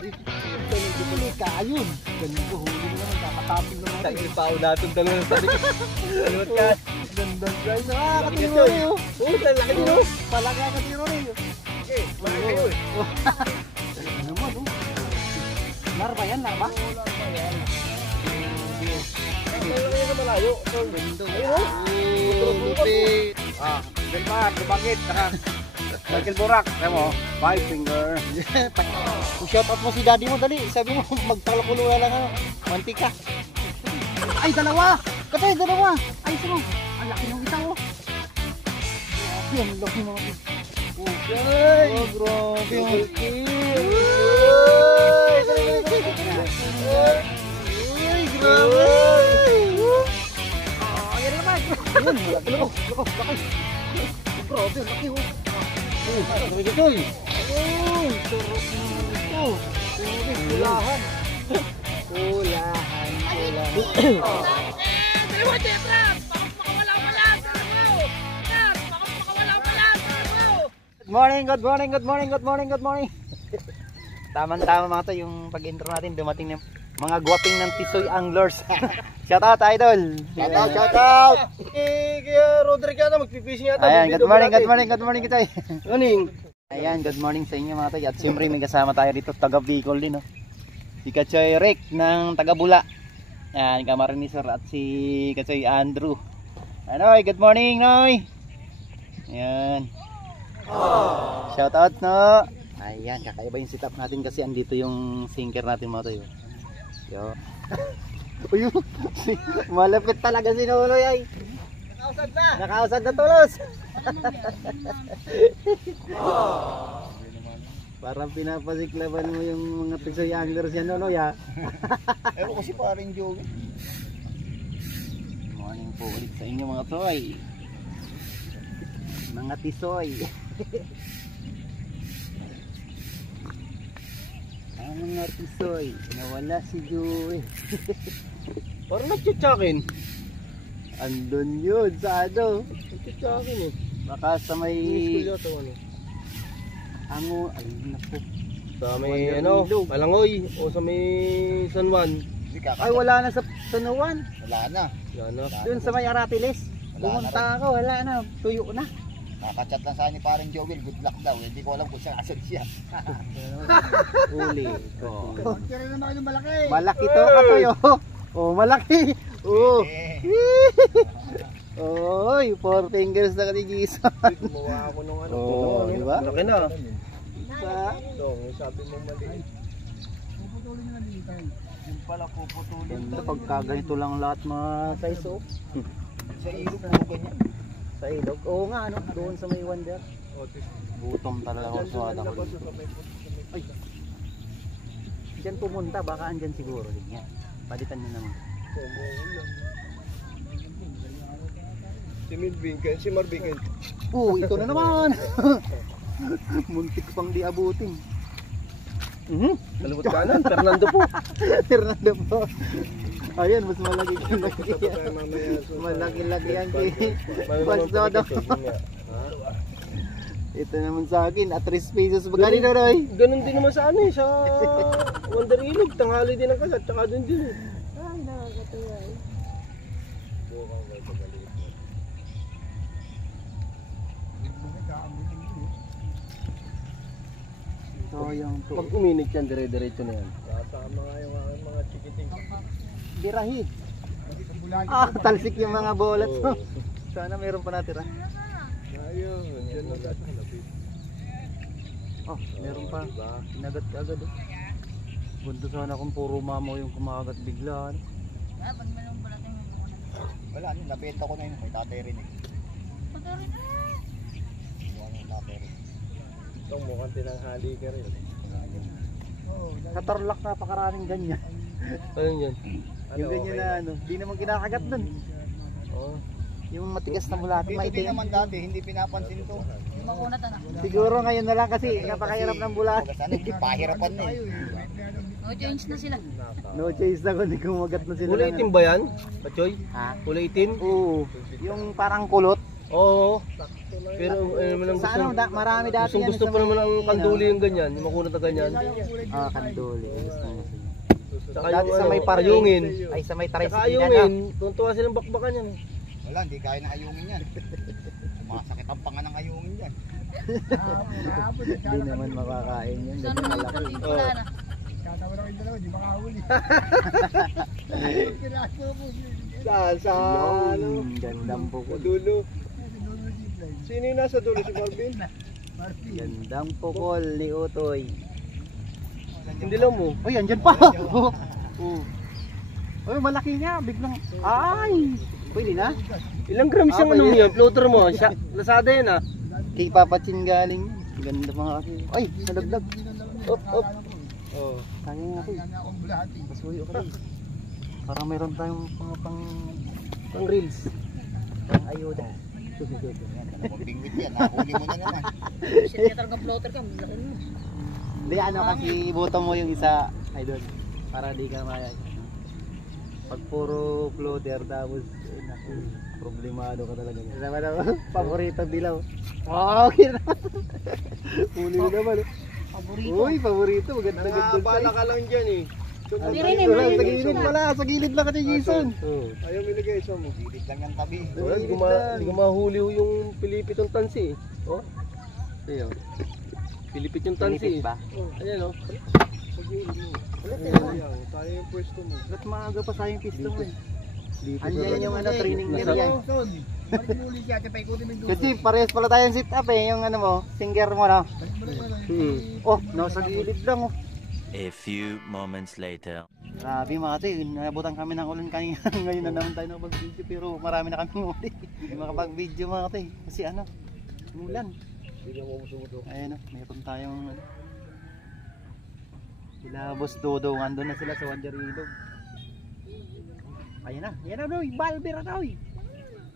Ayun. Ganun ko, huli mo naman, kakatapon naman. Tangin pa ako natong dalawa sa likod. Aliwat ka. Gandang guys. Katiro rin oh. Oo, laki din oh. Palaka katiro rin. Okay, baka kayo eh. Ano naman oh. Larva yan, larva? Larva yan. Larva yan na malayo. Ayun oh. Lupit. Belmar, Dumangit, Michael Borak, alam mo, 5 finger. Shout out mo si daddy mo, dali. Sabi mo, magpalakulo lang ano, mantika. Ay, dalawa! Katay, dalawa! Ay, mo. Ang laki ng isa, oh. Grabe, ang laki mga big. Okay! Oh, grabe, ang laki. Uy, grabe! Ayan naman! Ayan, laki, laki. Grabe, ang laki, oh. Sarap ito eh. Sarap naman ito. Kulahan. Kulahan. Dalawa Jetrap! Bakit makawala pala? Bakit makawala pala? Good morning, good morning, good morning, good morning, good morning. Tama-tama mga to yung pag-intro natin. Dumating ng mga guwaping ng Tisoy Anglers. Shout out, idol. Shout out, shout out. Kaya Roderick na magpipishing yata. Ayan, good morning, good morning, good morning Kitay. Morning. Ayan, good morning sa inyo mga tay. At siyempre may kasama tayo dito, taga Bicol din, no? Si Kachoy Rick ng taga Bula. Ayan, Kamarinisor at si Kachoy Andrew. Anoy, good morning, Noy. Ayan. Shout out, no? Ayan, kakaiba yung setup natin kasi andito yung sinker natin mga tayo. Yo. Uy, malapit talaga si Noloy ay. Nakausad na. Nakausad na tulos. Parang pinapasiklaban mo yung mga Tisoy Anglers yan, Noloy ha. Ewan ko si paring Joey. Morning po ulit sa inyo mga toy. Mga Tisoy. Ang mga Tisoy, nawala si Joey. Parang nagtsatsakin. Andun yun sa ano. Nagtsatsakin eh. Baka sa may School yata ano. Ango, ay naku. Sa may ano, Malangoy o sa may San Juan. Ay wala na sa Sanuan. Wala na. Yan na. Doon sa may Aratiles. Wala na Pumunta ako, wala na. Tuyo na. Nakachat lang sa akin ni parang Joel, good luck daw. Hindi ko alam kung saan asan siya. Uli. Oh. Kira naman kayo malaki. Malaki to katoyo. Oh, malaki. Oh. Oy, 4 fingers na kanigisan. Gumawa ako nung ano. Oh, di ba? Laki na. Sa Ito, yung sabi mong mali. Puputulin nyo na dito. Yung pala puputulin. ganda pagka ganito lang lahat mga size oh. Sa ilog puro ganyan. Sa ilog. Oo nga ano, doon sa may wonder. Gutom talaga ako sa wala ko. Ay. Diyan pumunta, baka andyan siguro din yan. Palitan niyo naman. Si Milvin, si Marvin. Ito na naman. Muntik pang di abutin. Kalabot kanan, Fernando po. Fernando po. Ayan, mas malaki yung laki yan. Malaki-laki yan kay Pasdodo. Ito naman sa akin, at 3 pesos. Magkano na Roy? Ganun din naman sa ano eh, sa Wonder Ilog. Tanghali din ang kalat, tsaka dun din. Ay, nakakatuwa eh. Ito yung to. Pag uminig yan, dire-diretso na yan. Kasama nga yung mga chikiting. Birahi. Talsik yung mga bolat. Sana meron pa natira. Ayun, yan lang dati malapit. Oh, meron pa. Kinagat ka agad oh. Bunto sana kung puro mamaw yung kumakagat bigla. Wala, nabenta ko na yun. May tatay rin eh. Wala na tatay rin. Itong mukhang tinanghali ka rin. Sa Tarlac napakaraming ganyan. Ano yan? Yung ganyan na ano, di naman kinakagat dun. Oo. Yung matigas na bulati, Dito din maitim. naman dati, hindi pinapansin to. Siguro ngayon na lang kasi napakahirap ng bulati. Sana hindi pahirapan na eh. No change na sila. No choice na kundi kumagat na sila. Kulay ng itim ano. ba yan? Pachoy? Ha? Kulay itim? Oo. Yung parang kulot. Oo. Pero Sa ano, marami dati yan. gusto sa pa naman may, ang kanduli yung ganyan, yung makunat na ganyan. Kanduli. Gusto mo. Saka Dati yung sa may ano, ayungin. Ay, sa may Saka tricycle na. ayungin, tuntua silang bakbakan yan. Wala, hindi kaya ng ayungin yan. Sumasakit ang panga ng ayungin yan. Hindi naman makakain yan. Ganyan malaki. Oo. Sa ano, Gandang pukol. dulo. Sino yung nasa dulo? Si Marvin? Gandang pukol ni Utoy. Hindi lang mo. Uy, andyan pa! Oh. Uy, malaki nga. Biglang, ay! Pwede na? Ilang grams yung ano yan? Floater mo? Siya, Lazada yan ah. Kay Papa Chin galing. Ganda mga kasi. Ay, nalaglag. Op, op. Oh. Kaya nga ako. Pasuyo ka rin. Para mayroon tayong pang reels. Pang ayuda. Bingwit yan, nahuli mo na naman. Shit, kaya talagang floater ka. Laki mo. Hindi, ano kasi ibuto mo yung isa. Ay doon. Para di ka maya. Pag puro floater tapos naku, problemado ka talaga. Naman ako, paborito dilaw. Oh, okay na. Huli mo naman. Paborito. Uy, paborito. Maganda-ganda. Bala ka lang dyan eh. Hindi rin eh, Sa may gilid pala. Sa gilid lang kasi Jason. Oh. Ayaw minigay isa mo. Pilit lang yung tabi. Wala, hindi ko mahuli yung pilipitong tansi eh. Oh. Ayan. Pilipit yung tansi Pilipit eh. ba? Oh, ayan oh. Ayan. Tayo yung pwesto mo. Ba't maaga pa sayang pisto mo eh? Dito Andiyan yung ano, training gear Nasa- yan. Kasi parehas pala tayong sit up eh, yung ano mo, singer mo na. Oh, nasa gilid lang oh. A few moments later. Grabe mga ate, nabutan kami ng ulan kanina. Ngayon na naman tayo nakapag-video pero marami na kami uli. Hindi makapag-video mga ate, kasi ano, ulan. Ayan oh, mayroon tayong ano. Sila Boss Dodo, andun na sila sa Wanderilog. Ayan na Noy, Balber na Noy.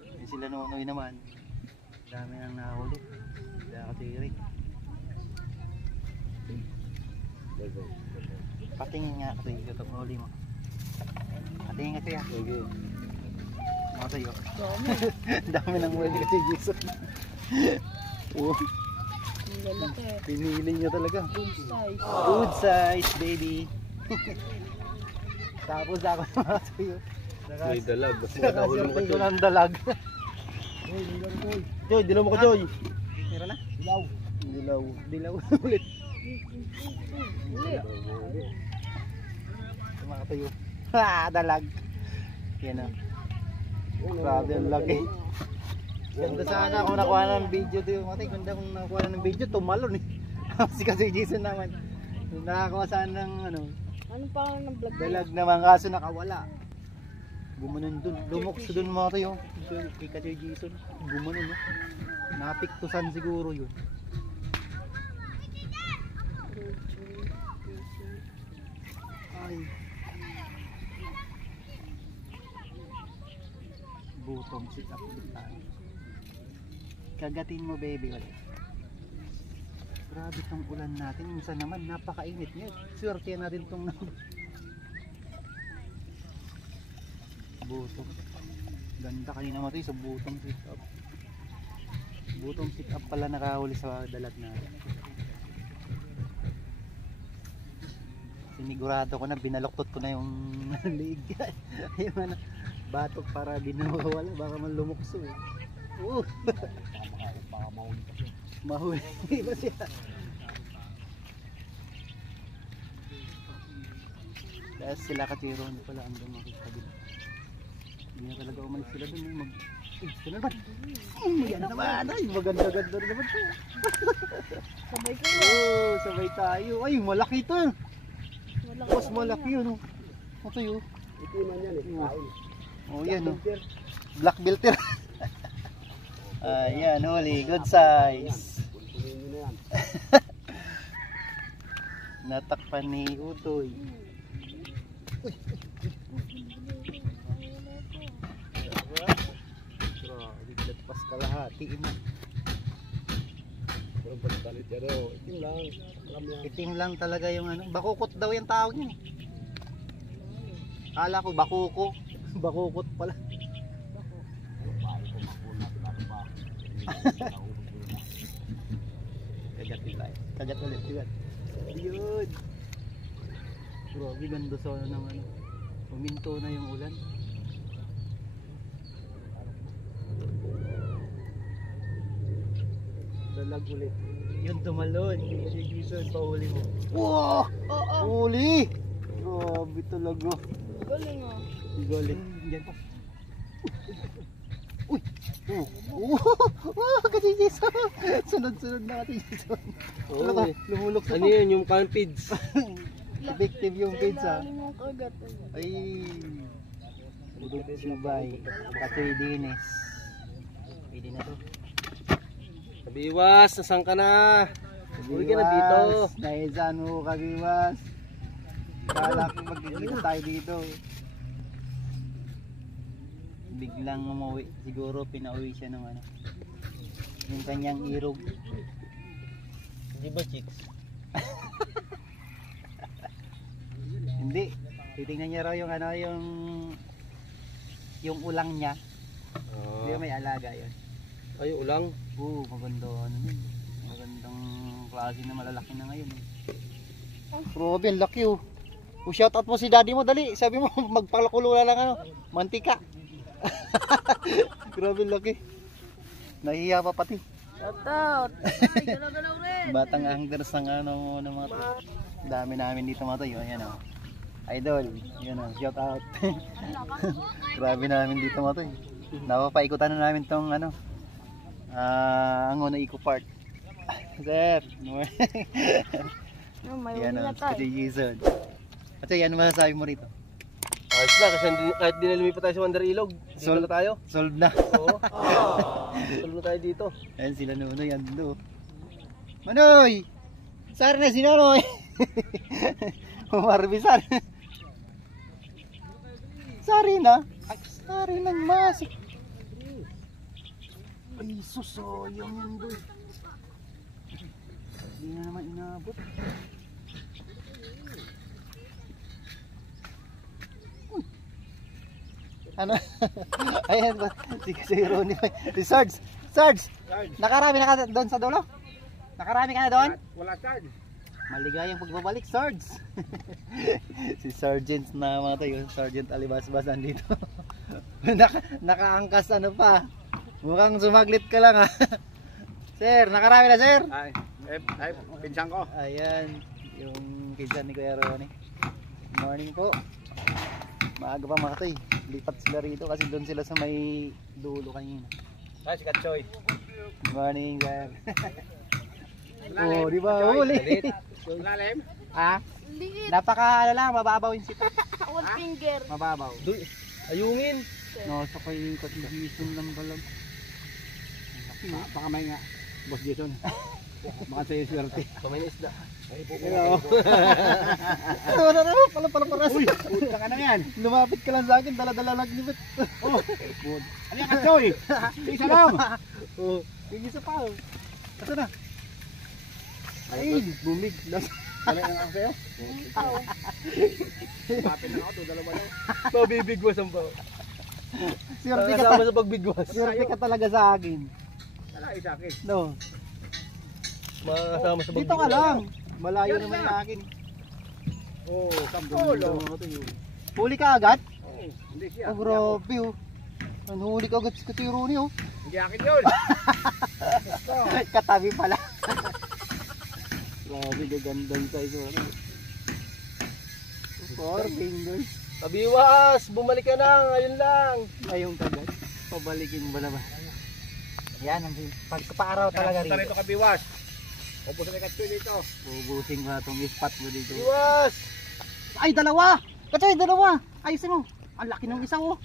Ayan sila Noy naman. Dami nang nahuli. Kaya kasi Rick. Patingin nga kasi yung huli mo. Patingin kasi yan. Okay. Mga sa'yo. Dami nang huli kasi Jason. Oh, Ang lalaki. pinili niya talaga. Good size. Good size baby. Tapos ako mga sa'yo. May dalag. Mas Nakasirting nakahulong ka ko dyan. ng dalag. Joy, dilaw mo ka Joy. Meron na? Dilaw. Dilaw ulit. Uli. Tumakatayo. Ha, dalag. Yan o. Grabe ang laki. Ganda sana kung nakuha ng video dito. Matay, ganda kung nakuha ng video, tumalon eh. Kasi Jason naman. Nakakuha sana ng ano, Anong pangalan ng vlog? dalag naman kaso nakawala. Gumanon dun. Lumokso dun mga tayo. Kay Kachoy Jason. Gumanon no. Napiktusan siguro yun. Ay. Butong sit up ulit tayo. Kagatin mo baby ulit. Grabe tong ulan natin. Minsan naman napakainit niya. Swerte natin tong butong. Ganda kanina mo ito sa butong sit up. Butong sit up pala nakahuli sa dalag natin. Sinigurado ko na binaloktot ko na yung liig. Yung ano, batok para di nawawala. Baka man lumukso eh. Baka mahuli pa siya. Mahuli ba siya? Dahil sila katiro hindi pala ang dumakit sa kabila. Hindi na talaga umalis sila dun eh. Sino naman? Yan naman. Ay, maganda-ganda rin naman siya. Sabay ko. Oh, sabay tayo. Ay, malaki ito. Malaki. Mas malaki yun. Oh. Ito yun. Itiman yan eh. Kain. Oh, yan oh. Black filter. Ayan, huli. Good size. Natakpan ni Utoy. Pas kalahati ina. Parang palit-palit yan o. Itim lang. Alam yan. Itim lang talaga yung ano. Bakukot daw yung tawag niya. Kala ko bakuko. Bakukot pala. Kagat din tayo. Kagat ulit. Kagat. Yun. Grabe ganda sa ng ano. Puminto na yung ulan. Dalag ulit. Yun tumalon. Si Jason, pahuli mo. Wow! Huli! Grabe talaga. Galing ah. Galing. Diyan pa. Uy! Kasi Jason! Sunod-sunod na kasi Jason. Talaga, lumulok sa Ano yun, yung campids? Effective yung kids ha. Kailangan mong kagat. Ay! Budog subay. Katoy dinis. Pwede na to. Kabiwas, nasan ka na? Uwi ka na dito. Naisan mo kabiwas. Kala ko magkikita tayo dito. Biglang umuwi. Siguro pinauwi siya ng ano. Yung kanyang irog. Di ba chicks? Hindi. Titingnan niya raw yung ano, yung ulang niya. Hindi may alaga yun. Ay, ulang. Oo, maganda ano yun. Magandang klase na malalaki na ngayon. Grabe, ang laki oh. Shout out mo si daddy mo, dali. Sabi mo, magpakulo na lang ano, mantika. Grabe, ang laki. Nahihiya pa pati. Shout out. Ay, galaw-galaw rin. Batang anglers ng ano, ng mga to. Dami namin dito mga to. Yun, yan oh. Idol, yun oh, shout out. Grabe namin dito mga to. Napapaikutan na namin tong ano, ang una Eco Park. Sir, No, may yan huli o, na tayo. si Jason. At sige, ano masasabi mo rito? Ayos na, kasi kahit di na lumipat tayo sa Wonder Ilog, dito na tayo. Solve na. Oo. Solve na tayo dito. Ayan sila Nunoy, ando. Manoy! Sar na si Nunoy! Umarbisar. Sari na? Ay, sari ng masik. Ay, susayang yan doy. Hindi na naman inabot. Ano? Ayan ba? Si Ronnie. Si Sarge. Sarge! Nakarami na ka doon sa dulo? Nakarami ka na doon? Wala charge. Maligayang pagbabalik, Sarge! Si Sergeant na mga tayo, Sergeant Alibasbas nandito. Nakaangkas ano pa. Mukhang sumaglit ka lang ha. Sir, nakarami na sir? Ay, pinsan ko. Ayan, yung pinsan ni Kuya Ronnie. Good morning po. Maaga pa mga tayo. Lipat sila rito kasi doon sila sa may dulo kanina. Ay, si Katsoy. Good morning sir. Oh, di ba? Huli. Malalim. Ah, Liit. napaka ano lang, mababaw yung sita. One finger. Mababaw. Duy, ayungin. No, sa kay Jason lang balag. Baka may nga. Boss Jason. Baka sa'yo swerte. Kamay na isda. Pala paras. Uy, puta ka na yan. Lumapit ka lang sa akin, dala-dala lang libet. Oh, ano yan Katsoy? Isa lang. Oh, yung isa pa. Oh. Ito na. Ay, bumig. Ano yan ako sa'yo? Mapin na ako, ito dalawa lang. Mabibigwasan pa. Swerte ka, Kasama sa pagbigwas. swerte ka talaga sa akin. Wala, isa akin. No. Makasama sa pagbigwas. Dito ka lang. Malayo naman yung akin. Oh, kampolo. Huli ka agad? Oh, hindi siya. Oh, grabe oh. Ano huli ka agad si Kuya Ronnie oh. Hindi akin yun. Katabi pala. Grabe, gagandang size mo. 4 fingers. Kabiwas, bumalik ka na, ngayon lang. Ngayong kagat. Pabalikin mo naman. Yan, ang pagkapaaraw talaga Punta rin. rito kabiwas. Upos na Katsoy dito. Ubusin ko na itong spot mo dito. Biwas! Ay, dalawa! Katsoy, dalawa! Ayusin mo. Ang laki ng isa oh.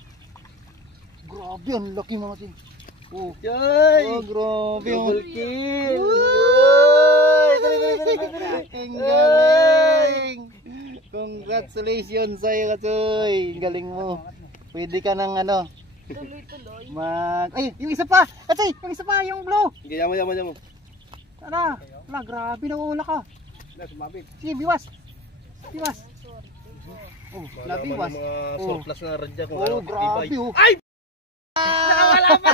Grabe, ang laki mga tin. Oh, Yay! oh grabe. Double kill! Ang galing! Congratulations sa'yo, Katsoy. Ang galing mo. Pwede ka ng ano, Tuloy-tuloy. ay, yung isa pa! Katsoy, yung isa pa, yung blue! Sige, yamo. Tara, wala, grabe, nauula ka. Wala, sumabit. Sige, biwas. Biwas. Oh, nabiwas. Mga Oh. surplus na radya kung Oh, ano grabe oh. Nakawala pa!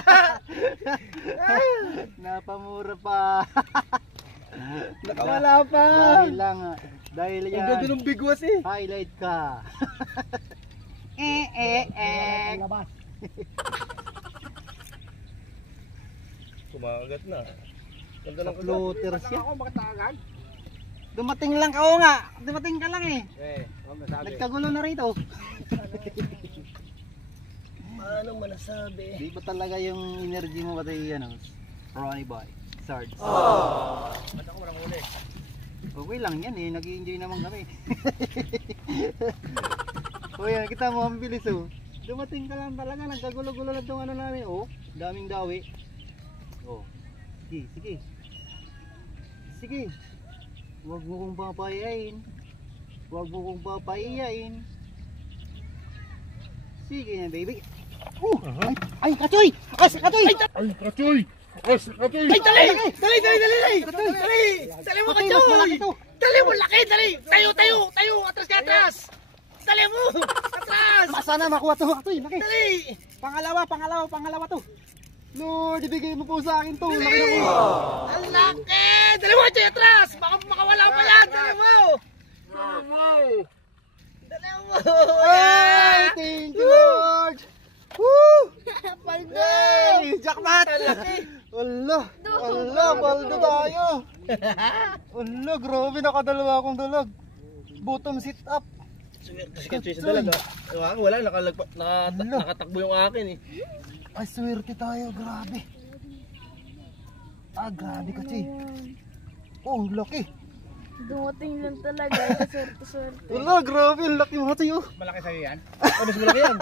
Napamura pa. Nakawala pa. Dahil lang, dahil Ang yan. ganda ng bigwas eh. Highlight ka. Kumagat na. Ganda Sa ng kagat. floaters yan. Ako, bakit nakagad? Dumating lang ka, oo nga. Dumating ka lang eh. Huwag masabi. Nagkagulo na rito. Paano manasabi? Di ba talaga yung energy mo pati ano? Ronnie Boy. Sarge. Ba't ako walang huli? Okay lang yan eh. Nag-i-enjoy naman kami. O yan, kita mo ang bilis oh. Dumating ka lang talaga. Nagkagulo-gulo na itong ano namin. Oh, daming dawi. Oh. Sige, sige. Sige. Huwag mo kong papayain. Huwag mo kong papaiyain. Sige na baby. Ay, kachoy! Kachoy! Ay, kachoy! Ay, kachoy! Ay, dali! Dali, dali, dali! Dali! Dali! Dali mo, Kachoy, mas malaki Kachoy! to. Dali mo, laki! Dali! Tayo, tayo! Tayo! Atras ka, atras! Dali mo! Atras! Sana makuha to. Kachoy, laki. Dali! Pangalawa to. Lord, ibigay mo po sa akin to. Laki na ko. Ang laki! Dali mo, Kachoy, atras! Baka makawala pa yan! Dali mo! Dali mo! Ay, thank you Lord. Woo! Hey, jackpot! Wala, baldo tayo. Wala, grabe, nakadalawa akong dalag. Bottom sit up. Swerte si Kachoy sa dalaga. Wala, nakatakbo yung akin eh. Ay, swerte tayo, grabe. Grabe kasi. Oh, ang laki. Dumating lang talaga. Swerte-swerte. Wala, grabe, ang laki mo kasi oh. Malaki sa'yo yan? Mas malaki yan.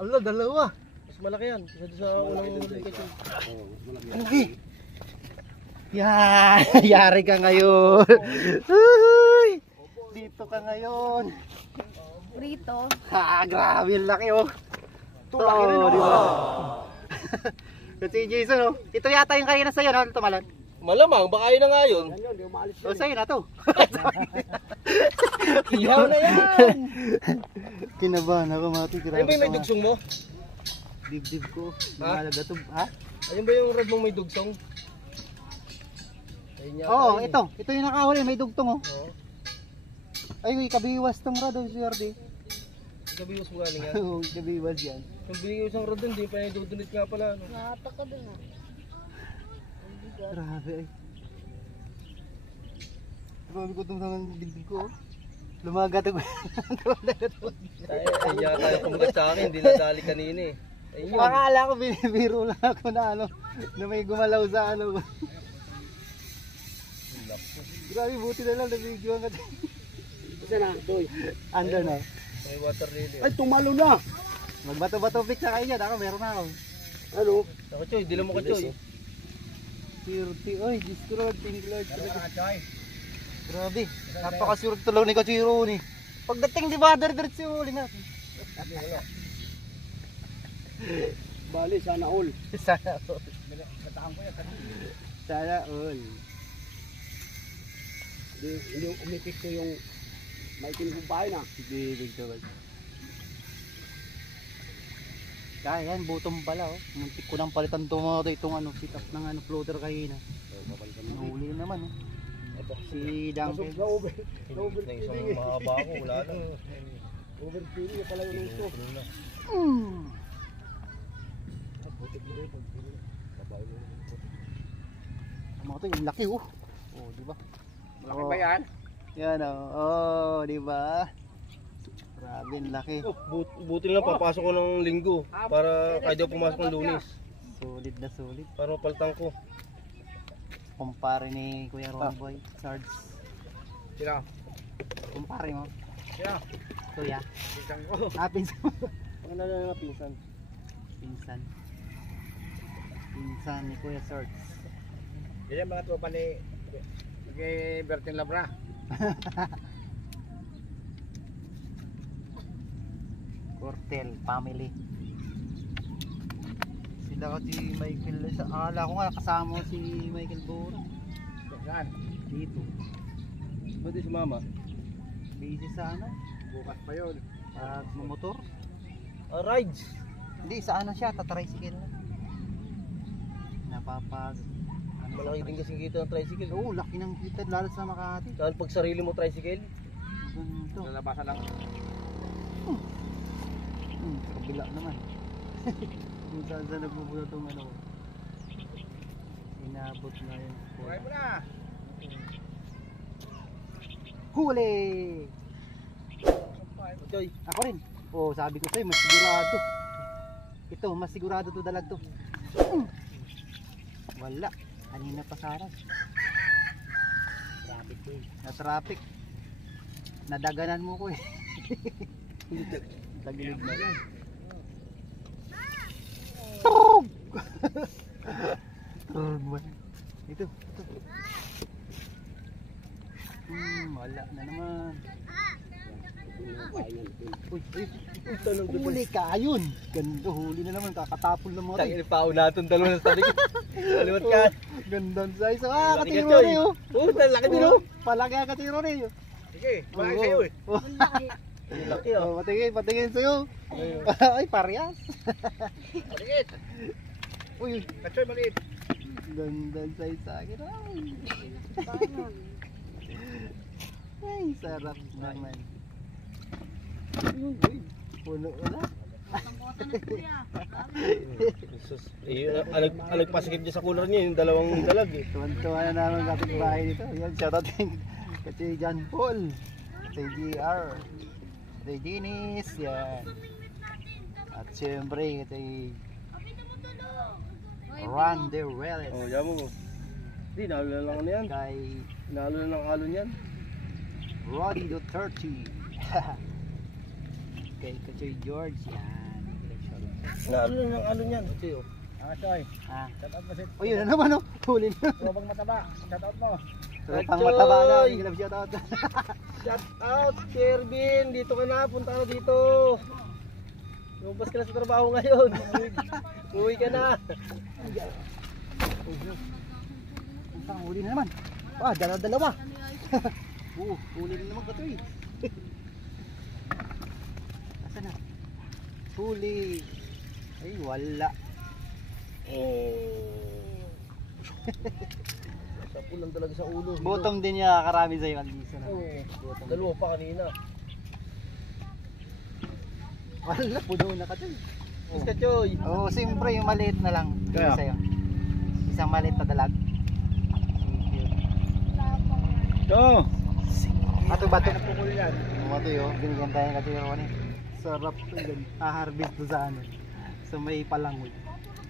Wala, dalawa. Mas malaki yan. Sa unang huli Kachoy. Ang laki. Yan, yari ka ngayon. Ay, dito ka ngayon. Rito. Grabe, ang laki oh. Laki rin oh, di ba? Kasi Jason oh, ito yata yung kanina sa'yo, no? Tumalon. Malamang, baka yun na nga yun. O, sa'yo na to. Ihaw na yan! Kinabahan ako, Mati. Ayun ba yung may dugsong mo? Dibdib ko. Ha? Lumalaga to. Ha? Ayun ba yung rod mong may dugsong? Ayun yata Oo, yun eh. ito. Ito yung nakahuli. May dugtong oh. Oo. Ay, kabiwas tong rod. Swerte. Gabiwas mo galing yan. Oo, kabiwas yan. Kung binigay ko isang rod dun, di pa yung dudunit nga pala. No? Nakatak ka dun ah. Grabe ay. Grabe ko itong dibdib ko oh. Lumagat ako. Ay, yata yung kumagat sa akin, hindi nadali kanina eh. Ayun yun. Akala ko binibiro lang ako na ano, na may gumalaw sa ano. Grabe, buti na lang nabigyan ka. Isa na, Doy. Ando na. May water lily. Ay, tumalo na! Magbato-bato pick sa kayo dyan. Ako meron na ako. Ano? Ako Choy, dila mo ka Choy. Swerte. Oy, Diyos ko Lord. Thank you Lord. Ano ka, Choy? Grabe. Napakaswerte talaga ni Kachiro ni. Pagdating di ba, diretso yung huli natin. Bali, sana all. Sana all. Kataan ko yan. Sana all. Hindi umipik ko yung may kinikumpahin na. Sige, big to big. Kaya yan, bottom pala oh. Muntik ko nang palitan itong ano, sit up ng ano, floater kanina. Nahuli naman oh. Si Duncan. Na isang mahaba ako, wala na. Overfilling pala yun ito. Mga to, yung laki oh. Oh, di ba? Malaki ba yan? Yan oh. Oh, di ba? Grabe, ang laki. Buti lang papasok ko ng linggo para kahit daw pumasok ng Lunes. Solid na solid. Para mapalitan ko. Kumpare ni Kuya Ron Boy, Sarge. Sila. Kumpare mo. Sila. Kuya. Isang ko. Pinsan. Ang nalala na pinsan. Pinsan. Pinsan ni Kuya Sarge. Yan mga tropa ni Bertin Labra. Cortel family. Sila kasi Michael sa ko nga kasama ko si Michael Bora Saan? dito. Ba't di si mama? Busy sa ano? Bukas pa yun. Motor? Rides. Hindi sa ano siya, tatricycle. napapagod. Malaki din kasing kita ng tricycle. Oo, laki ng kita lalo sa Makati. Saan pag sarili mo tricycle? Ganito. Lalabasan lang. Sa kabila naman. Kung saan saan nagbubulo itong ano. Inabot na yun. Buhay mo na. Huli! Joy. Ako rin. Oh, sabi ko sa'yo, mas sigurado. Ito, mas sigurado to dalag to. Wala. Kanina pa saras. Traffic to eh. Na traffic. Nadaganan mo ko eh. Tagilid na yan. Turog! Turog man. Ito. Wala na naman. Uy, huli ka, ayun. Ganda, huli na naman, kakatapon ng mga rin. Tangin pao natin dalawa sa tabi. Kaliwat ka. Gandang size. Laki Katiro ka, Choy. rin oh. Laki din oh. Palaki ang katiro rin oh. Sige, bakit sa'yo eh. Laki oh. Patingin sa'yo. Ay, parehas. Maliit. Uy, Kachoy, maliit. gandang size sa akin. Ay, sarap naman. Puno na. Sus. Alag pasikip niya sa cooler niya yung dalawang dalag eh. Tuwan-tuwa na naman kapitbahay dito. Yan, shoutout din kay John Paul, kay GR, kay Dinis, yan. At siyempre kay Randy Reles, Oh, yaman mo. Hindi, nalo na lang ano yan. kay Nalo na lang alon yan. Roddy Duterte, kay Kachoy George, yan. Nalo na lang alon yan. Ito yun. Choy. Ah. Shout out mo si O yun na naman oh, huli na. Robang Mataba. Shout out mo. So, pang mataba na, Kachoy! hindi na shoutout. Shout out, Kervin! Dito ka na, punta ka na dito. Lumabas ka na sa trabaho ngayon. Uwi ka na. Ang huli na naman. Ah, dalawa. Oo, huli na naman Kachoy. Asan na? Huli. Ay, wala. Sapo lang talaga sa ulo. Bottom din niya karami sa'yo kanisa na. Oo. Dalawa pa kanina. Wala, puno na Kachoy. Mas Kachoy. Oo, siyempre yung maliit na lang. Kaya? Sa'yo. Isang maliit na dalag. Ito. Bato-bato. Pukul yan. Bato yun. Binigyan tayo Kachoy Ronnie. Sarap to yan. Ha-harvest to sa ano. Sa may palangoy.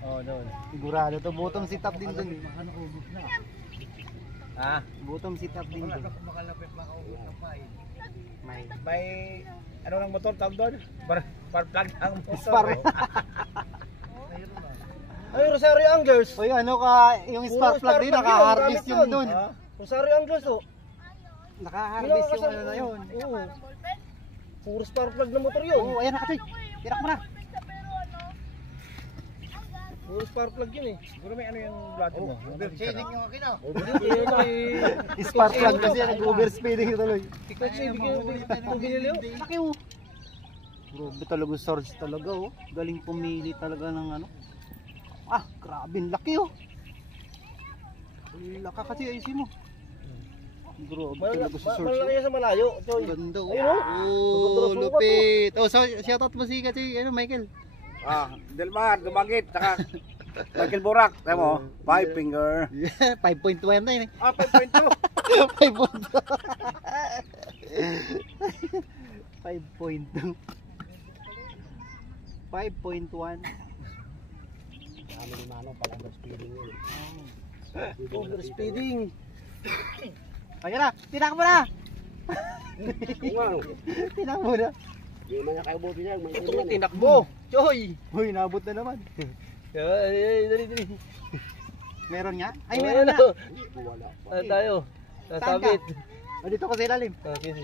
Oh, doon. Sigurado to. Bottom sit up din dun. Ubus na. Ha? Bottom sit up din dun. Makalapit makaubos na pa eh. May May ano lang motor tawag doon? Par plug ang motor. Spar. Ay, Rosario Anglers. Uy, ano ka, yung Puro spark plug din, spark plug naka-harvest yun, yung gamit dun. yun. Rosario Anglers oh. Naka-harvest yung ano na yun. Oo. Puro spark plug na motor yun. Oo, ayan na Kachoy. Tirak mo na. Puro spark plug yun eh. Siguro may ano yung blood mo. Overshading yung akin ah. Spark plug kasi nag-overspeeding tuloy. Ikaw siya, bigyan binili oh. Laki oh. Grabe talaga source talaga oh. Galing pumili talaga ng ano. Ah, grabe laki oh. Laka kasi ayusin mo. Grabe talaga si source. Malaki yan sa malayo. Choy. Ganda oh. Ayun, oh. Oh, lupit. Oh, so, shoutout mo si kasi ano, Michael. Delmar, Dumagit, saka Michael Borak. Tayo mo, 5 finger. Yeah, 5.1 na yun eh. 5.2. 5.2. 5.1. Dami ni Manong pala overspeeding yun. Overspeeding. Ayan na, tinak mo na. Wow. Tinak mo na. Hindi man niya kayo buti niya. Ito yung tinakbo. Choy. Uy, nabot na naman. Dali. Meron nga? Ay, Oh, meron na. ano? Wala. Ano tayo? Nasabit. O, dito ko sa ilalim. Okay.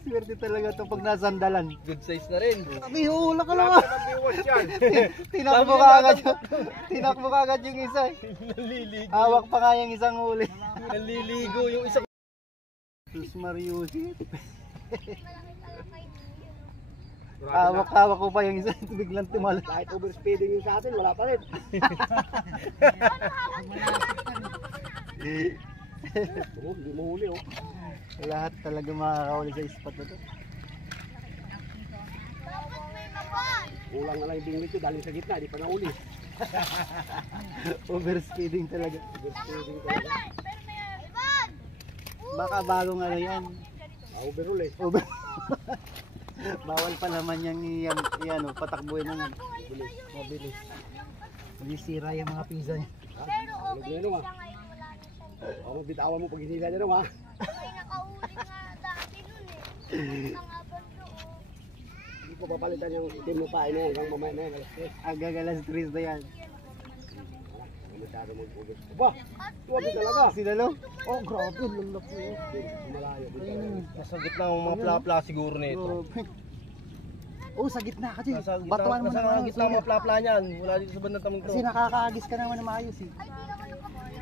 Swerte talaga to pag nasandalan. Good size na rin. Sabi, hula ka Wala naman. pa ng viewers yan. Tinakbo ka agad yung, tinakbo ka agad yung isa eh. Naliligo. Hawak pa nga yung isang huli. Naliligo yung isa. Sus Mariusit. Hawak-hawak ko pa yung isa, biglang tumalon. Kahit overspeeding yung sa atin, wala pa rin. Oo, hindi mo huli oh. Lahat talaga makakahuli sa spot na to. Kulang na lang yung bingwit ko, daling sa gitna, di pa nahuli. Overspeeding talaga. Overspeeding talaga. Baka bagong ano yan. Overall eh. Over. Bawal pa naman yung yan, patakbuhin na yan. Mabilis. Magsisira yung mga pizza niya. Pero okay Ano na nga? siya ngayon, wala na siyang Ako magbitawan mo pag hinila niya nung ha. may nakahuli nga dati nun eh. Nangaban doon. Hindi ko papalitan yung itim na pain na yan hanggang mamaya na yan. Alas 3. Hanggang alas 3 na yan. Masyado mag-ugas. Aba! Tuwabi talaga! Sinalo? Oh, grabe. Lalaki. Malayo. Nasa gitna ng mga plapla siguro nito. Oh, sa gitna kasi. Nasa gitna, Batuan mo nasa naman. gitna ng mga plapla niyan. Wala dito sa bandang tamang to. Kasi nakakaagis ka naman na maayos eh.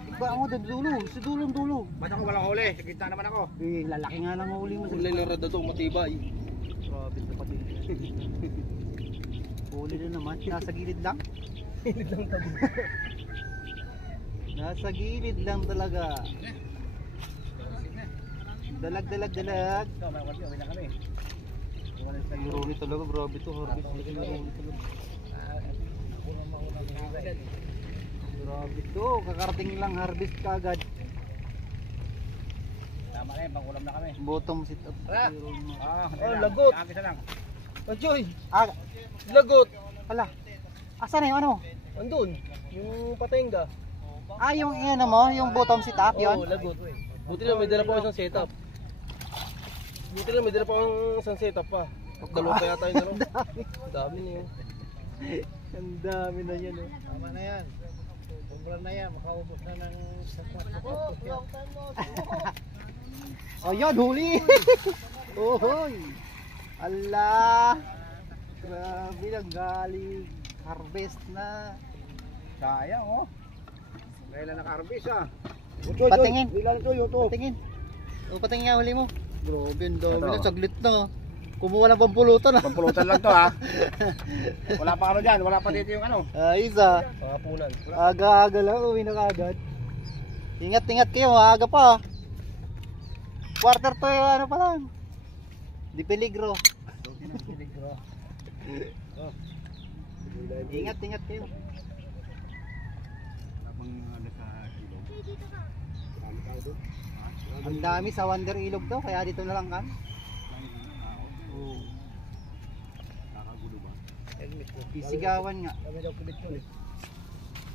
Iba mo doon dulo. Si dulong dulo. Ba't ako walang huli? Sa gitna naman ako. Eh, lalaki nga lang huli mo sa Kulay ng rada to, matibay. Grabe na pati. Huli na naman. Nasa gilid lang. Hilig lang tabi. Nasa gilid lang talaga. Dalag. Ito, may kwartiyo, may na kami. Ironi talaga, grabe to. Harvest ironi talaga. Grabe to, kakarating lang harvest kagad. Tama na yun, pang-ulam na kami. Bottom sit up. Oh, lagot. Isa lang. Ajoy, Ah, lagot. hala. Asa na yung ano? Andun, yung patenga. Ah, yung ano mo, yung bottom sit up, Oo, yun? lagot. Buti lang may dala pa ako isang setup. Buti lang may dala pa ako isang setup pa. Dalawa pa yata yung dalawa. Ang dami niyo. Ang dami na yan oh. Tama na yan. Kumpra na yan, makaubos na ng sakwat. Oh, yun, huli! Ohoy! Allah! Grabe lang, galing. Harvest na. Sayang oh. Kailan naka-harvest ah. Patingin. Bilang ito yun to. Patingin. O, patingin nga huli mo. Grabe, ang dami Ito. na. Saglit na. Kumuha ng pampulutan ah. Pampulutan lang to ha. Wala pa ano dyan, wala pa dito yung ano. Ayos ah. Pangapunan. Aga-aga lang, uwi na kagad. Ingat kayo, aga pa. Quarter to yung ano pa lang. Di peligro. Ingat kayo. Ang dami sa Wonder Ilog daw, kaya dito na lang kan. Oo. Isigawan nga.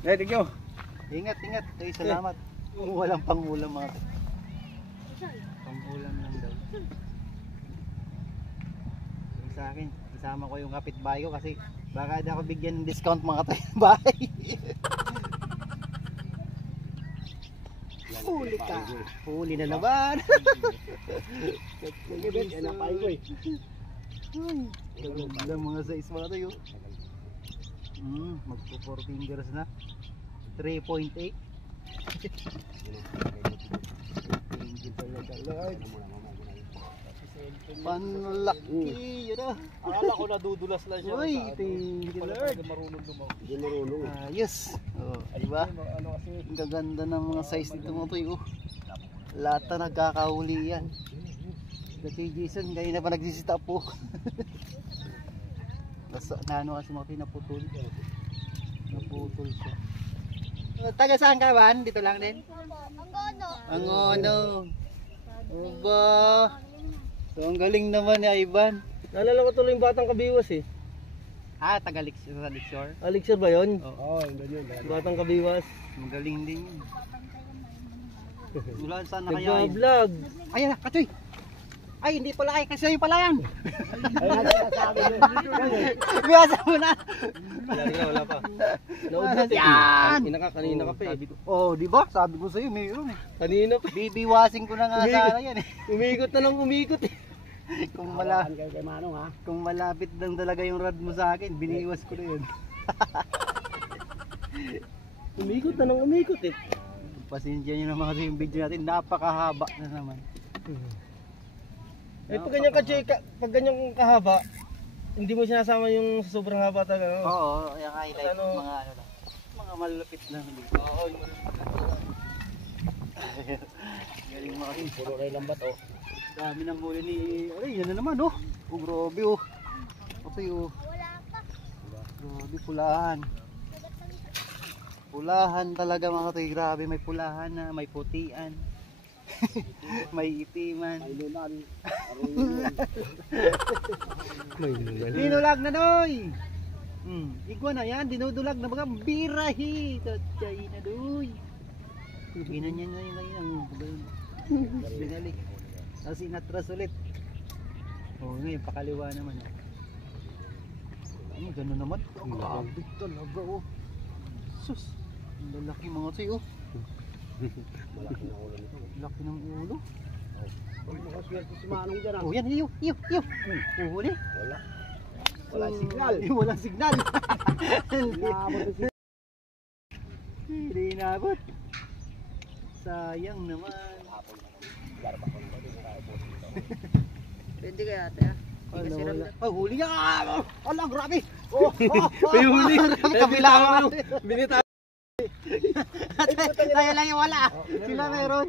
Eh, thank you. Ingat. Kayo salamat. Walang pangulam mga to. Pangulam lang daw. Yung sa akin, isama ko yung kapitbahay ko kasi baka di ako bigyan ng discount mga tayo bahay. Huli ka. Huli na naman. Nagibit, yan ang pain ko eh. Gaganda mga size mga tayo. Magpo 4 fingers na. 3.8. Panlaki yun ah. Akala ko nadudulas lang siya. Uy, thank you Lord. Marunong dumaw. Hindi marunong. Ayos. Oh, diba? Ano kasi, Ang gaganda ng mga size nito mga toy. Lahat na nagkakahuli yan. Dati Jason, kanina pa nagsisita po. Nano kasi mga pinaputol. Naputol siya. Taga saan ka ba? Dito lang din? Ang ono. Uba. So ang galing naman ni Ivan. naalala ko tuloy yung batang kabiwas eh. Ah, taga Lixor. Alixir ba yun? Oo, yun. Batang kabiwas. Magaling din yun. Wala saan na kaya yun. Nagbablog. Ayan na, Katoy. Ay, hindi pala ay kasi yung pala yan. Biyasa mo na. Wala pa. Naudlat eh. Yan! Kanina ka pa eh. Oh, di ba? Sabi ko sa iyo, mayroon eh. Kanina pa. Bibiwasin ko na nga sana yan eh. Umikot na lang umikot eh. Kung malapit lang talaga yung rad mo sa akin, biniwas ko na yun. Umikot na lang umikot eh. Pasensya nyo naman kasi yung video natin, napakahaba na naman. Eh pag ganyan ka, pag ganyan kahaba, Hindi mo sinasama yung sa sobrang haba talaga. No? Oo, yung highlight Ano? mga ano lang. Mga malupit lang dito. Oo, Galing mo rin. puro ray lambat oh. Dami ng huli ni... Ay, yan na naman oh. Oh, grabe oh. Kasi oh. Wala pa. Grabe, pulahan. Pulahan talaga mga katoy. Grabe, may pulahan na, may putian. May itiman. May lunan. May lulan. Dinulag na doy! Igwa na yan, dinudulag na mga birahi. Tatay na doy. Ginanyan na yun ngayon ang binalik. Tapos inatras ulit. Oh, ngayon pakaliwa naman. Ay, gano'n naman. Grabe talaga oh. Sus, ang lalaki mga toy oh. Malaki na ulo nito. Laki ng ulo. Huwag makaswerte si Manong dyan ah. Oh, yan, iyo. Oh, huli. Wala. Walang signal. Walang signal. Inaabot na Hindi inabot. Sayang naman. Pwede kaya ate ah. Wala, wala. Oh, huli yan! Ala, grabe! May huli. Grabe, kabila ka. Binita. Tayo lang yung wala. Sila meron.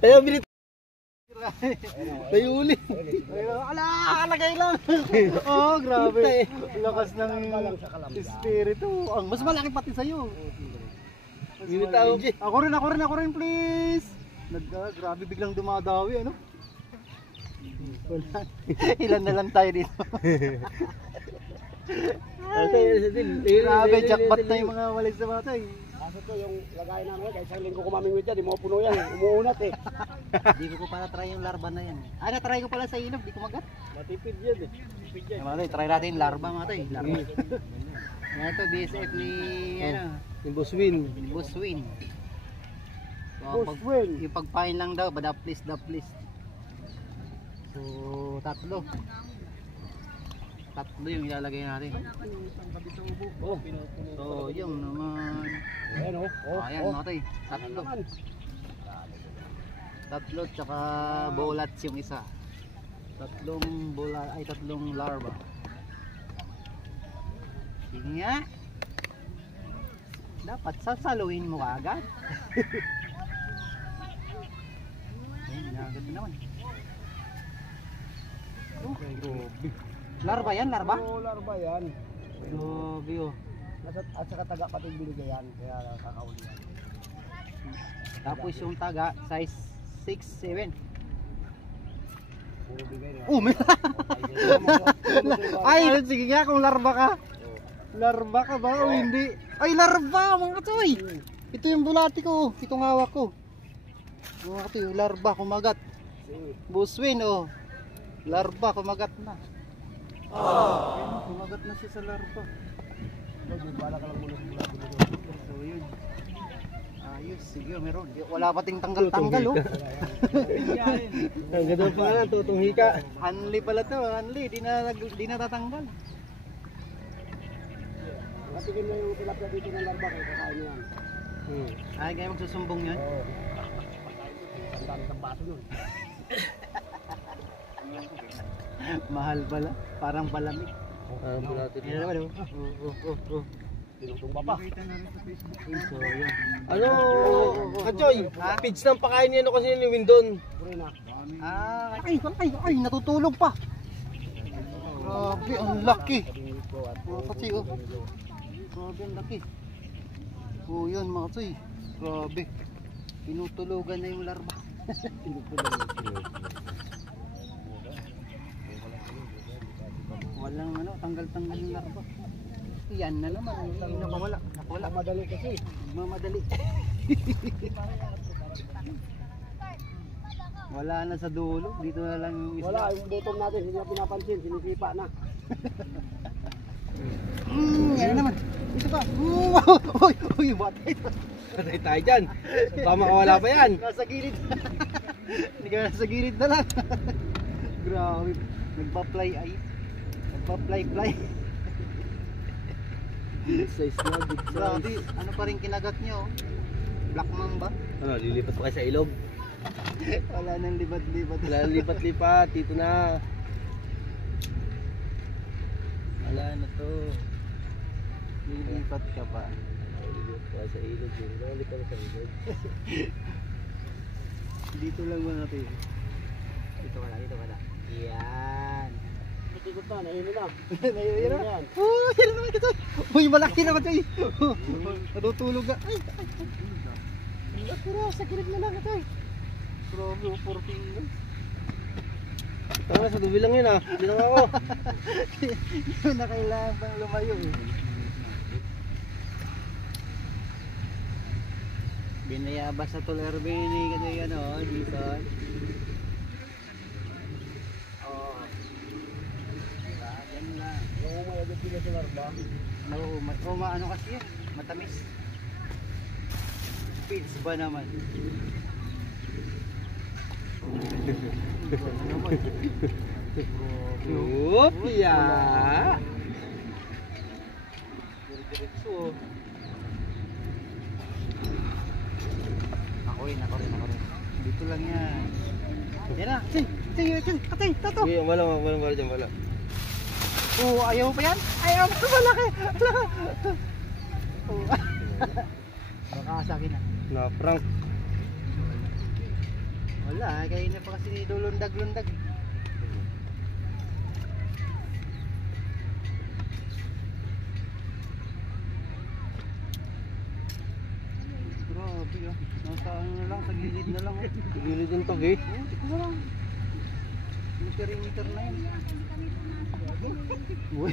Ayaw, binita. May huli. Ala, kalagay lang. Oh, grabe. Lakas ng espiritu. Ang mas malaki pati sa'yo. Binita ako. Ako rin, please. Grabe, biglang dumadawi, ano? Wala. Ilan na lang tayo dito. Grabe, jackpot na yung mga walis sa matay. Kaso to yung lagay namin, kahit isang linggo kumamingwit yan, di mo puno yan, umuunat eh. Hindi ko pala try yung larva na yan. Ah, na-try ko pala sa ilog, di ko magat. Matipid yan eh. Matipid yan. Mga tayo, try natin yung larva mga tayo. Larva. Yan ito, BSF ni, ano, Yung boss win. Buswin. Buswin. Yung pagpain lang daw, daplis. So, tatlo yung ilalagay natin. Oh. So, yung naman. Ayan oh. Ayan mga tayo, tatlo tsaka bolats yung isa. Tatlong larva. Sige nga. Dapat sasaluhin mo agad. Ayun, agad naman. Oh, grabe. Larva yan, larva? Oo, larva yan. Grabe oh. At saka taga pati binigay yan, kaya kakauli yan. Tapos yung taga, size 6, 7. Puro bigay na. Oh, may... Ay, sige nga kung larva ka. Larva ka ba o hindi? Ay, larva mga katoy. Ito yung bulati ko, itong hawak ko. Mga katoy, larva kumagat. Buswin oh. Larva kumagat na. Kumagat na siya sa larva. Bala ka lang muna sa bulati nito. So yun. Ayos, sige meron. Wala pating tanggal-tanggal oh. Ang ganda pa nga, tutong hika. Hanli pala to, hanli. Di na tatanggal. Matigil na yung tilapia dito ng larva kayo kakain yan. Ay, kaya magsusumbong yun. Oo. Ang dami ng baso nun. Mahal pala. Parang palamig. Bulati. Yan naman oh. Tinutong pa. So yun. Ano, Kachoy? Ha? Page ng pakain niya ano kasi ni Windon. Puro na. Ay, natutulog pa. Grabe, ang laki. Kasi oh. Grabe, ang laki. Oh, yun mga toy. Grabe. Pinutulugan na yung larva. Walang ano, tanggal-tanggal yung larva. Yan na naman. Nakawala. Madali kasi. Mamadali. Wala na sa dulo. Dito na lang yung isla. Wala, yung bottom natin, hindi na pinapansin, sinisipa na. Yan na naman. Ito pa. Wow! Uy, batay. Patay tayo dyan. Baka makawala pa yan. Nasa gilid. Hindi ka nasa gilid na lang. Grabe. Nagpa-fly ay. Nagpa-fly. Big size na, big Grabe. Ano pa rin kinagat nyo? Black mamba. Ano, lilipat pa kayo sa ilog? Wala nang libat-libat. Wala nang lipat-lipat. Dito na. Wala na to. Lilipat ka pa. Wala sa ilog yun. Wala ka na sa ilog. Dito lang ba natin? Dito ka na. Yan. Ikot na, nahilo na. Nahihirap na yan. Oh, yan naman ito. Uy, malaki naman ito. Natutulog na. Ay, laki na. Sa gilid na lang ito. Grabe, 14. Tama, sa dubi lang yun ah. Hindi lang ako. Hindi na kailangan pang lumayo eh. Binayabas sa Tulerbini kasi ano, dito. Oh. Yan lang. Yung umayagod sila sa larba. Ano kasi yan? Matamis. Feeds ba naman? Oop, ya. Diretso. Ako rin. Dito lang yan. Yan na. Katay, tato. Sige, wala dyan, wala. Oo, ayaw mo pa yan? Ayaw mo, malaki. Oo. Baka sa akin na. Na-prank. Wala, kaya na pa kasi lulundag-lundag. Grabe ah. Nasa ano na lang, sa gilid na lang. Gilid yung tog eh. Oo, ito na lang. Meter na yun. Uy.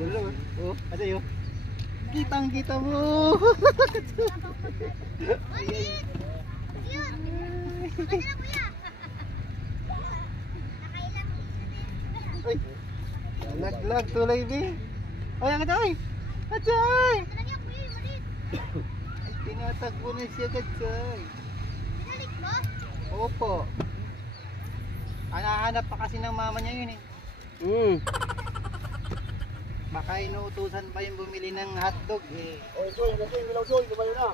Dalawa. Oh, ano yun? Kitang-kita mo. Ay. Lag tulay bi. Ay, ang katay. Katay. Tinatakbo na siya, katay. Opo. Hanahanap pa kasi ng mama niya yun eh. Baka inuutusan pa yung bumili ng hotdog eh. Oy, Joy, ilaw Joy, lumayo na.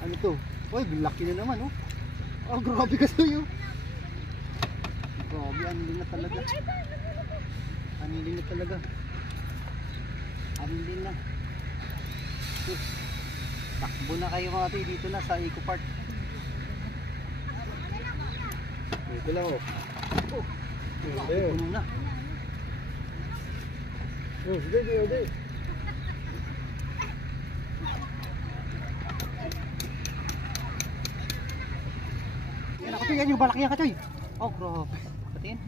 Ano to? Uy, laki na naman oh. Oh, grabe kasi yun. Grabe, anilin na talaga. Anilin na. Takbo na kayo mga tayo dito na sa Eco Park. Dito lang oh. Puno na. Sige. Yan ako to, yan yung balaki yan katoy. Oh, grabe. Patingin.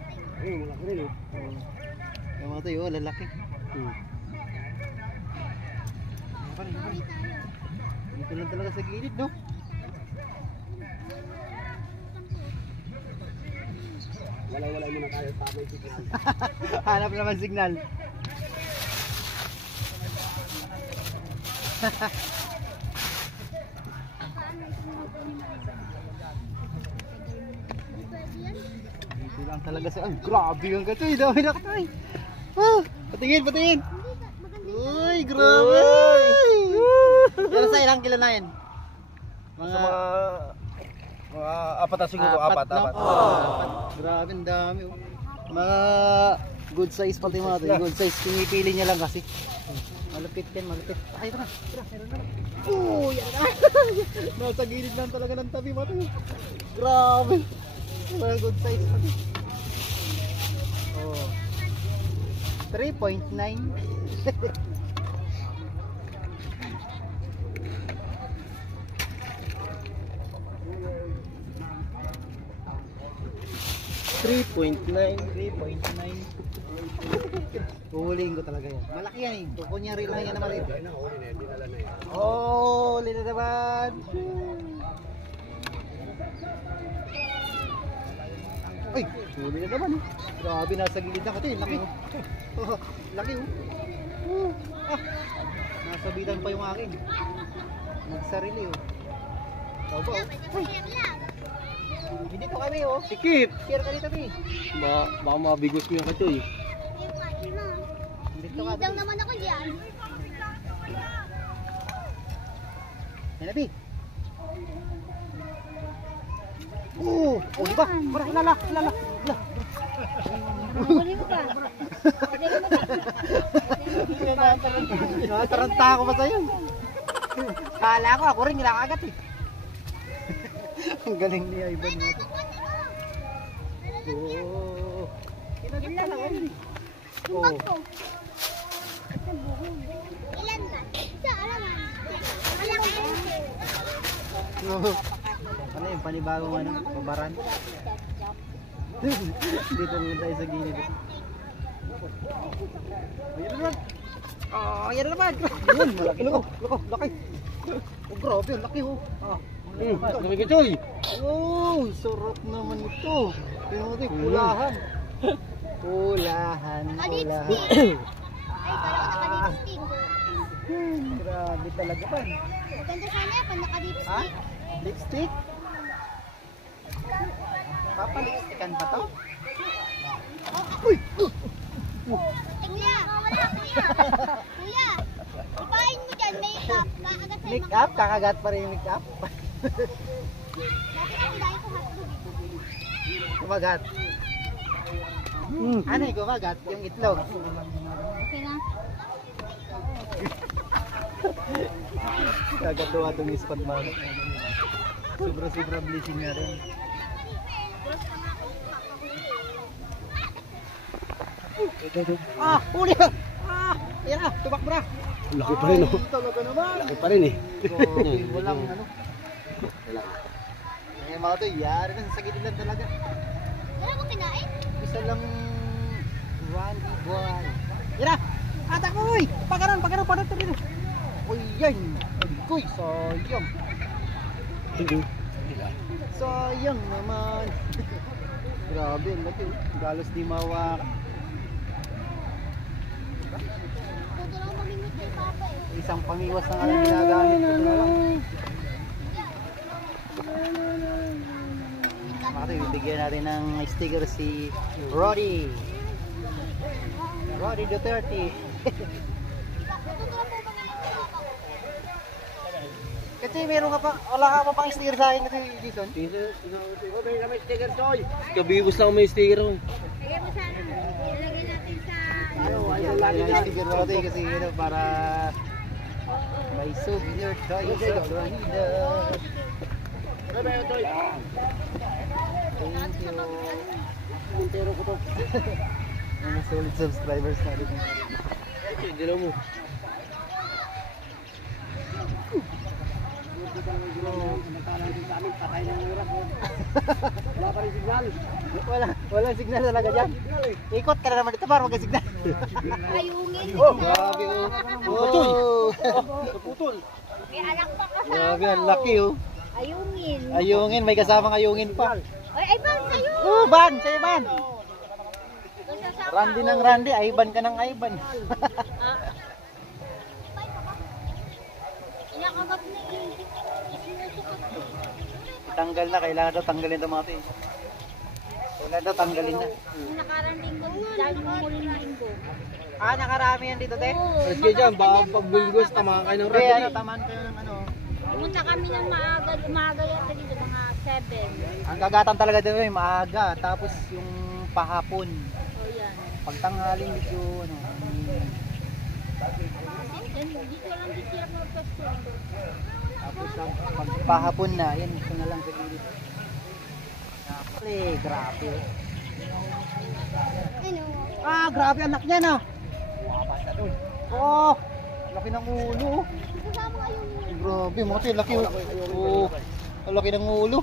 Ayun, malaki rin oh. Yung mga tayo, lalaki. Dito lang talaga sa gilid, no? Walay muna tayo sa may signal. Hanap naman signal. Dito lang talaga sa... Ay, grabe yung katoy. Dami na katoy. Ah, patingin. Uy, grabe. Pero sa ilang kilo na yan? Sa mga apat na siguro, apat. No? Grabe, ang dami. Oh. Mga good size pati mga ito. Good size, pinipili niya lang kasi. Malupit yan. Ay, ito na. Meron na. Oh, yan na. Nasa gilid lang talaga ng tabi mo. Grabe. Mga good size pati. Oh. 3.9. Huhulihin ko talaga yan. Malaki yan eh. Kunyari lang yan na maliit. Oh, huli na naman. Ay, huli na naman eh. Grabe, nasa gilid na kasi. Laki. Oh, laki oh. Nasa bitan pa yung akin. Nagsarili oh. Taba oh. Uy. Dito kami oh. Sikip! Share ka dito Pi. Baka mabigos ko yung katoy. Dito ka. Bidang naman ako dyan. Hinabi. Oh, di ba? Bara, lala. Huli mo ba? Nakataranta ako pa sa'yo. Kala ko, ako rin nilakagat eh. Ang galing ni Ivan mo. Oh. Kinagat ka lang yun. Oh. Ilan ba? Isa, alaman. Wala kayo. Ano yung panibagong ano? Pabaran? Dito naman tayo sa gilid. Ayan naman. Oh, ayan naman. Yun, malaki. Laki. Oh, grabe, ang laki oh. Dami ka, Choy. Oh, sarap naman ito. Tingnan mo ito, pulahan. Pulahan. Naka-lipstick. Ay, parang naka-lipstick. Grabe talaga pa. Maganda sana yan, pag Ha? naka-lipstick. Lipstick? Papalipstickan pa to? Tingnan, wala kuya. Kuya, ipain mo dyan, makeup. Kakagat sa'yo Make up? Kakagat pa rin yung make up? Dati kami dahil ko hotdog. Kumagat. Ano yung kumagat? Yung itlog. Okay na? Kagatuwa itong spot man. Sobra blessing nga rin. Huli! Ayan na, tubak bra! Laki pa rin, oh. Talaga naman! Laki pa rin, eh. Walang ano. Ngayon mga to, yari na sa gilid lang talaga. Wala mo kinain? Isa lang Randy Boy. Yan na! Atak mo! Uy! Pagkaroon! Paano ito dito? Uy! Yan! Uy! Sayang! Sayang naman! Grabe! Ang laki! Galos di mawak. Tutulong mamimit kay Papa eh. Isang pangiwas na nga lang ginagamit ko na lang. Makati, bibigyan natin ng sticker si Roddy. Roddy Duterte. Tutulong po mamimit kay Papa ko. Kasi meron ka pa, wala ka pa pang sticker sa akin kasi Jason. May sticker, Choy. Kabibos lang may sticker, oh. Lagay mo sa ano, ilagay natin sa... Lagi na sticker mo natin kasi ano, para may souvenir tayo sa Florida. Thank you. Puntero ko to. Mga solid subscribers natin. Dilo mo. Wala pa rin signal. Walang signal talaga dyan. Ikot ka na naman dito para magka-signal. Ayungin. Grabe oh. Oh. Naputol. May anak pa kasama. Grabe, ang laki oh. Ayungin. Ayungin, may kasamang ayungin pa. Ay, Ban, sa'yo. Oh, Ban! Sa'yo, Ban! Kasama. Randy ng Randy, Ivan ka ng Ivan. Inakagap na eh. Sinusukot ko. Tanggal na, kailangan daw tanggalin ito mga ito. Kailangan daw tanggalin na. Yung nakarang linggo, dahil yung huling linggo. Ah, nakarami yan dito, te? Let's get dyan. Baka pag bulgos, tamaan kayo ng Pre, rugby. ano, tamaan kayo ng ano. Pumunta kami ng maaga yata dito, mga 7. Ang gagatan talaga dito yung maaga, tapos yung pahapon. O yan. Pagtanghaling medyo, ano, Dito lang dito yung mga pwesto. tapos pag pahapon na, yan, ito na lang sa gilid. Pre, grabe. Ano? Ah, grabe, anak niya na. Oh, laki ng ulo. Kasama kayo mo. Grabe, mga ito, laki. Oh, ang laki ng ulo.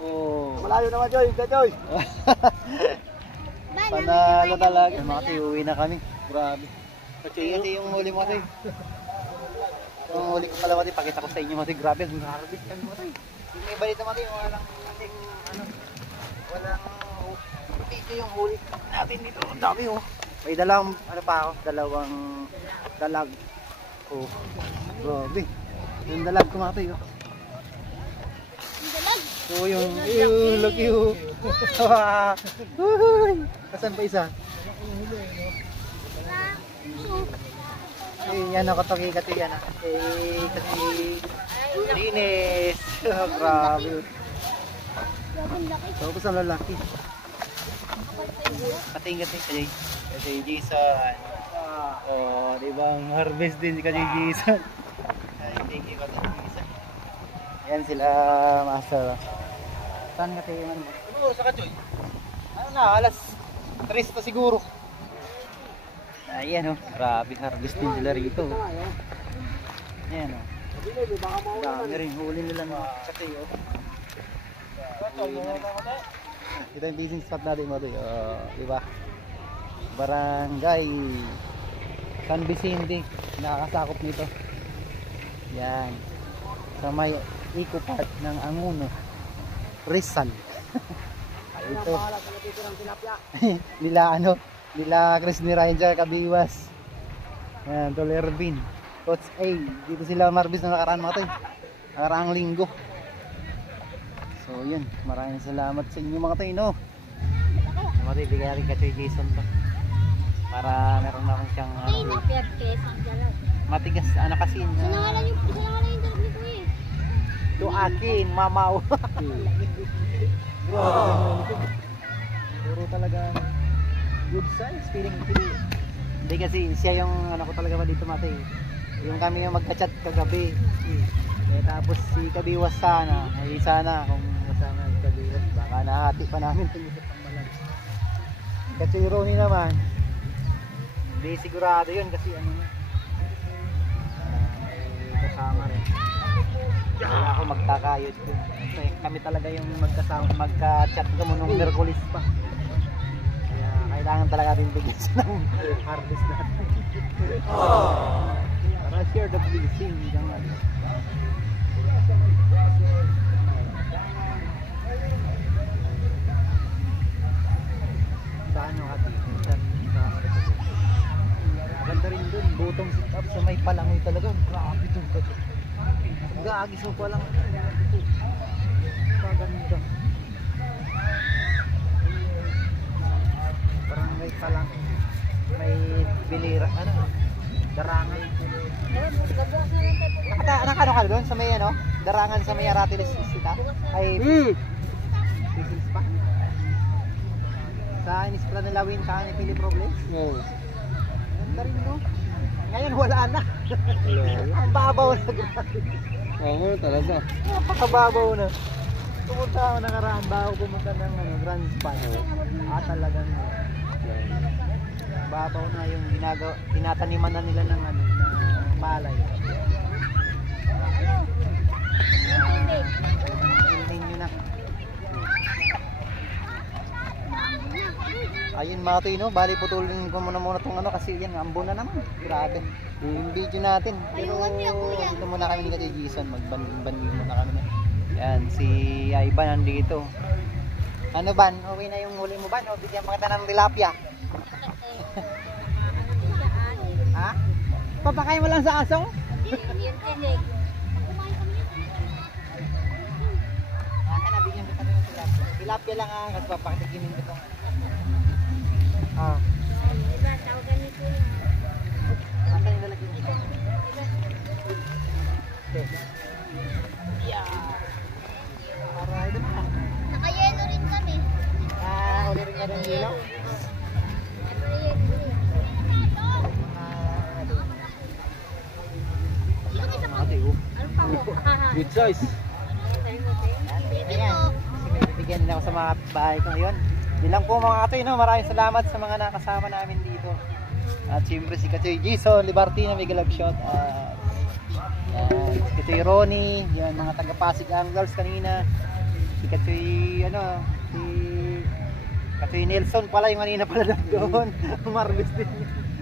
Oh. Malayo naman, Choy. Choy. Panalo talaga. Mga ito, uwi na kami. Grabe. Kasi yung huli mo ito. Yung huli ko pala mati, pakita ko sa inyo mati. Grabe, ang harvest kami mati. Yung iba dito mati, walang ating ano, walang video yung huli natin dito. Ang dami oh. May dalawang, ano pa ako, dalawang dalag. Oh, grabe. Yung dalag ko mati oh. Ang dalag. Oh, yung laki oh. Asan pa isa? Eh, yan ako to kay Kati yan ah. Eh, kasi Linis. Grabe. Grabe, laki. Tapos ang lalaki. Kating-kating kasi Jason. Oh, di ba ang harvest din kasi Jason. Ay, thank you kasi Jason. Ayan sila, master. Saan nga tayo man mo? Ano oras ka, Joy? Ano na, alas 3 na siguro. Ayan oh, grabe harvest din sila rito. Ayan oh. Dami rin huli nila mga katay oh. Ito yung fishing spot natin mo ito. Di ba? Barangay San Vicente, nakakasakop nito. Yan. Sa may eco park ng Anguno, Rizal. Ito. nila Chris ni Ryan dyan, Kabiwas. Yan, Tolerbin. Coach A. Dito sila marbis na nakaraan mga tayo. Nakaraang linggo. So yun, maraming salamat sa inyo mga tayo, no? Mga tayo, bigyan rin ka Jason to. Para meron na akong siyang matigas, anak kasi Isa na nga lang yung dog ni Kuya. ito akin, mamaw. Puro talaga good size, feeling. Hindi kasi siya yung ano ko talaga ba dito mate. Yung kami yung magka-chat kagabi. Tapos si Kabiwas sana, ay sana kung kasama si Kabiwas, baka nahati pa namin ito sa pangmalag. Kasi Ronnie naman, hindi sigurado yun kasi ano na, may kasama rin. Kaya ako magkakayod dun. Kasi kami talaga yung magkasama, magka-chat ko nung Merkulis pa. Kaya kailangan talaga rin bigyan ng harvest natin. Para share the blessing. Saan yung ati? Ganda rin dun, butong sit up sa may palangoy talaga. Grabe dun ka. Gagis mo pa lang. Paganda. Parang may palang. May bilira. Ano? Darangan. Nakano ka doon sa may ano? Darangan sa may Aratiles sita? Ay, fishing spa? Sa Inispla na Lawin, sa Pili Problem? Oo. Ganda rin no? Ngayon wala na. Ang babaw na grabe. Oo, talaga. Napakababaw na. Pumunta ako nakaraan bago pumunta ng ano, Grand Spa. Talagang babaw na yung tinataniman na nila ng ano, ng palay. Ilin nyo na. Ayun mga tino, bali putulin ko muna itong ano kasi yan, ambo na naman. Grabe. Yung video natin. Pero dito muna kami ni Kati Jason, magbanding muna kami. Yan, si Ivan nandito. Ano Ban? Okay na yung huli mo Ban? O bigyan mo kita ng tilapia? Ha? Papakain mo lang sa aso? Yung tinig. Akin na, bigyan kita ng tilapia. Tilapia lang kasi papakitikimin ko itong Diba, tawagan ni Kuya. asan yung lalagyan mo? Yeah. Para ito na. Nakayelo rin kami. Uli rin nga ng ilaw. Ano pa mo? Good size. Ayan. Bibigyan din ako sa mga bahay ko ngayon. Yun lang po mga katoy, no? Maraming salamat sa mga nakasama namin dito. At siyempre si Katoy Jason Libertina, mega love shot. Si Katoy Ronnie, yan mga taga-Pasig Anglers kanina. Si Katoy, ano, si Katoy Nelson pala, yung kanina pala doon. Marvis din.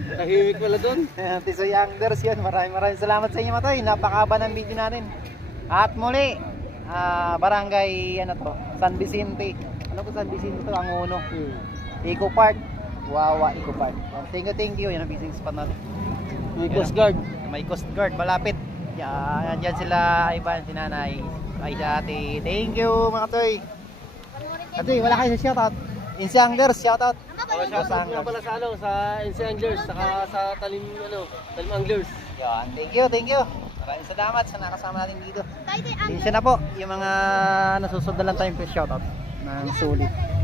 Tahimik pala doon. Tisoy Anglers yan. Maraming salamat sa inyo mga katoy. Napakaba ng video natin. At muli, barangay, ano to, San Vicente. Ano ko San Vicente to? Anguno. Eco Park. Wawa Eco Park. Thank you. Yan ang fishing spot natin. May Coast Guard. May Coast Guard. Malapit. Yan sila Ivan, si Nanay. Ay dati. Thank you mga toy. Ate, wala kayo sa shoutout. Insiangers, shoutout. Shoutout nga pala sa ano, sa Insiangers, saka sa Talim Anglers. Yan. Thank you. Maraming salamat sa nakasama natin dito. Tayo tayo, Yun siya na po, yung mga nasusunod na lang tayong shoutout ng sulit.